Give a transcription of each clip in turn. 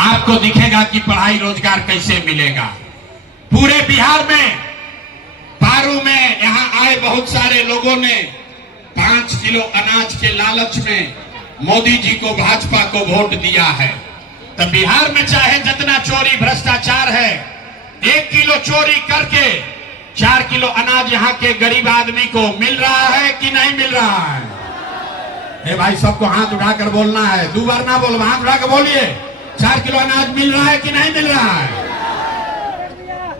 आपको दिखेगा कि पढ़ाई रोजगार कैसे मिलेगा। पूरे बिहार में पारू में यहाँ आए बहुत सारे लोगों ने 5 किलो अनाज के लालच में मोदी जी को, भाजपा को वोट दिया है। तो बिहार में चाहे जितना चोरी भ्रष्टाचार है, 1 किलो चोरी करके 4 किलो अनाज यहाँ के गरीब आदमी को मिल रहा है कि नहीं मिल रहा है? ए भाई, सबको हाथ उठाकर बोलना है, 2 बार ना बोलो, हाथ उठाकर बोलिए। 4 किलो अनाज मिल रहा है कि नहीं मिल रहा है?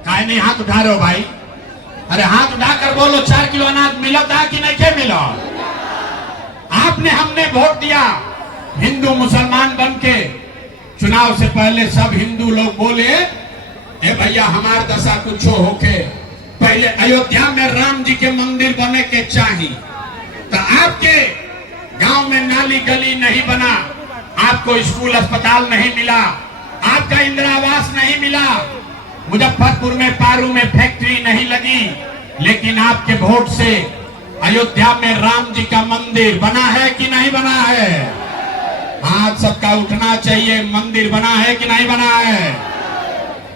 काहे नहीं हाथ उठा रहे हो भाई? अरे हाथ उठाकर बोलो, 4 किलो अनाज मिला था कि नहीं के मिला? आपने हमने वोट दिया हिंदू मुसलमान बन के। चुनाव से पहले सब हिंदू लोग बोले, ए भैया हमार दशा कुछ होके पहले अयोध्या में राम जी के मंदिर बने के चाहिए। तो आपके गांव में नाली गली नहीं बना, आपको स्कूल अस्पताल नहीं मिला, आपका इंदिरा आवास नहीं मिला, मुजफ्फरपुर में पारू में फैक्ट्री नहीं लगी, लेकिन आपके वोट से अयोध्या में राम जी का मंदिर बना है कि नहीं बना है? हाथ सबका उठना चाहिए। मंदिर बना है कि नहीं बना है?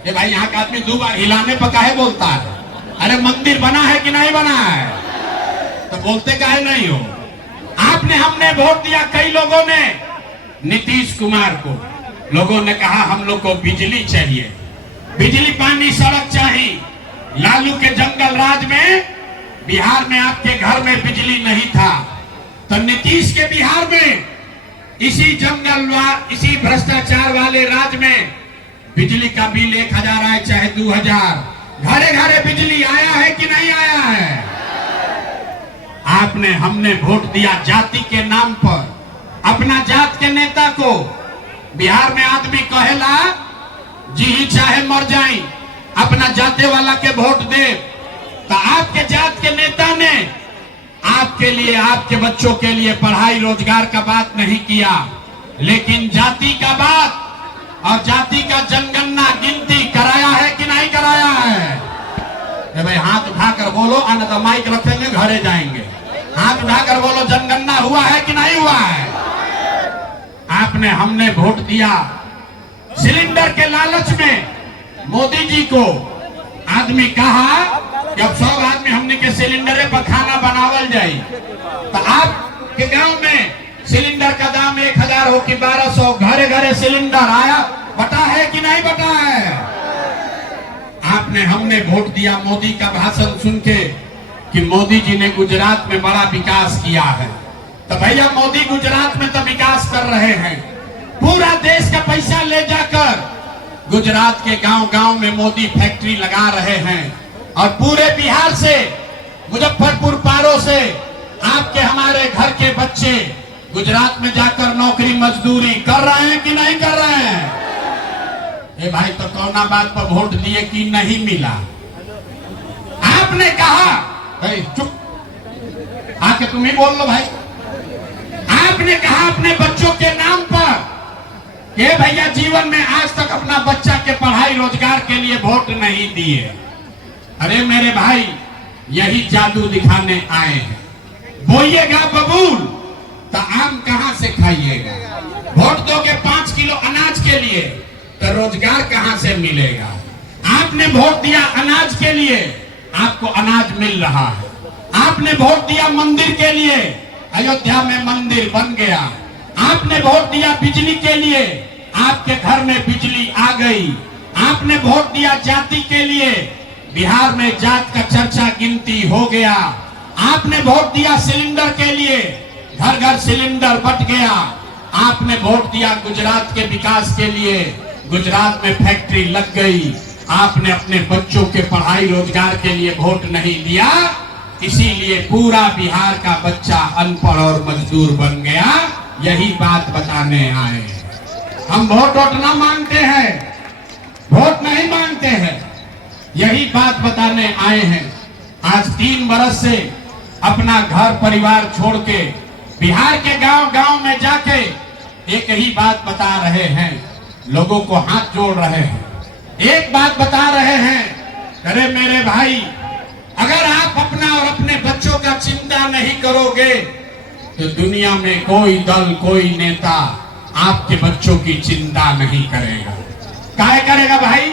ये भाई, यहाँ का आदमी 2 बार हिलाने पर काहे बोलता है? अरे मंदिर बना है कि नहीं बना है? तो बोलते काहे नहीं हो? आपने हमने वोट दिया कई लोगों ने नीतीश कुमार को। लोगों ने कहा हम लोग को बिजली चाहिए, बिजली पानी सड़क चाहिए। लालू के जंगल राज में बिहार में आपके घर में बिजली नहीं था, तो नीतीश के बिहार में इसी इसी भ्रष्टाचार वाले राज में बिजली का बिल 1000 आए चाहे 2000, घरे घरे बिजली आया है कि नहीं आया है? आपने हमने वोट दिया जाति के नाम पर, अपना जात के नेता को। बिहार में आदमी कहेला जी चाहे मर जाए, अपना जाते वाला के वोट दे। तो आपके जात के नेता ने आपके लिए, आपके बच्चों के लिए पढ़ाई रोजगार का बात नहीं किया, लेकिन जाति का बात और जाति का जनगणना गिनती कराया है कि नहीं कराया है? भाई हाथ उठाकर बोलो, अन्य तो माइक रखेंगे घरे जाएंगे। हाथ उठाकर बोलो, जनगणना हुआ है कि नहीं हुआ है? आपने हमने वोट दिया सिलेंडर के लालच में मोदी जी को। आदमी कहा जब सब आदमी हमने के सिलेंडर पर खाना बनावल जाए, तो आपके गांव में सिलेंडर का दाम 1000 हो कि 1200, घरे घरे सिलेंडर आया, बटा है कि नहीं बटा है? आपने हमने वोट दिया मोदी का भाषण सुन के कि मोदी जी ने गुजरात में बड़ा विकास किया है। तो भैया मोदी गुजरात में तो विकास कर रहे हैं, पूरा देश का पैसा ले जाकर गुजरात के गांव गांव में मोदी फैक्ट्री लगा रहे हैं, और पूरे बिहार से, मुजफ्फरपुर पारो से आपके हमारे घर के बच्चे गुजरात में जाकर नौकरी मजदूरी कर रहे हैं कि नहीं कर रहे हैं? ए भाई, तो कौना बात पर वोट दिए कि नहीं मिला? आपने कहा, चुप आके तुम ही बोल लो भाई। आपने कहा अपने बच्चों के नाम पर कि भैया जीवन में आज तक अपना बच्चा के पढ़ाई रोजगार के लिए वोट नहीं दिए। अरे मेरे भाई, यही जादू दिखाने आए हैं। बोइएगा बबूल तो आम कहां से खाइएगा? वोट दोगे 5 किलो अनाज के लिए तो रोजगार कहां से मिलेगा? आपने वोट दिया अनाज के लिए, आपको अनाज मिल रहा है। आपने वोट दिया मंदिर के लिए, अयोध्या में मंदिर बन गया। आपने वोट दिया बिजली के लिए, आपके घर में बिजली आ गई। आपने वोट दिया जाति के लिए, बिहार में जात का चर्चा गिनती हो गया। आपने वोट दिया सिलेंडर के लिए, घर घर सिलेंडर बट गया। आपने वोट दिया गुजरात के विकास के लिए, गुजरात में फैक्ट्री लग गई। आपने अपने बच्चों के पढ़ाई रोजगार के लिए वोट नहीं दिया, इसीलिए पूरा बिहार का बच्चा अनपढ़ और मजदूर बन गया। यही बात बताने आए हैं। हम वोट ना मांगते हैं, वोट नहीं मांगते हैं, यही बात बताने आए हैं। आज 3 बरस से अपना घर परिवार छोड़ के बिहार के गांव गांव में जाके एक ही बात बता रहे हैं, लोगों को हाथ जोड़ रहे हैं, एक बात बता रहे हैं, अरे मेरे भाई, अगर आप अपना और अपने बच्चों का चिंता नहीं करोगे तो दुनिया में कोई दल, कोई नेता आपके बच्चों की चिंता नहीं करेगा। काहे करेगा भाई?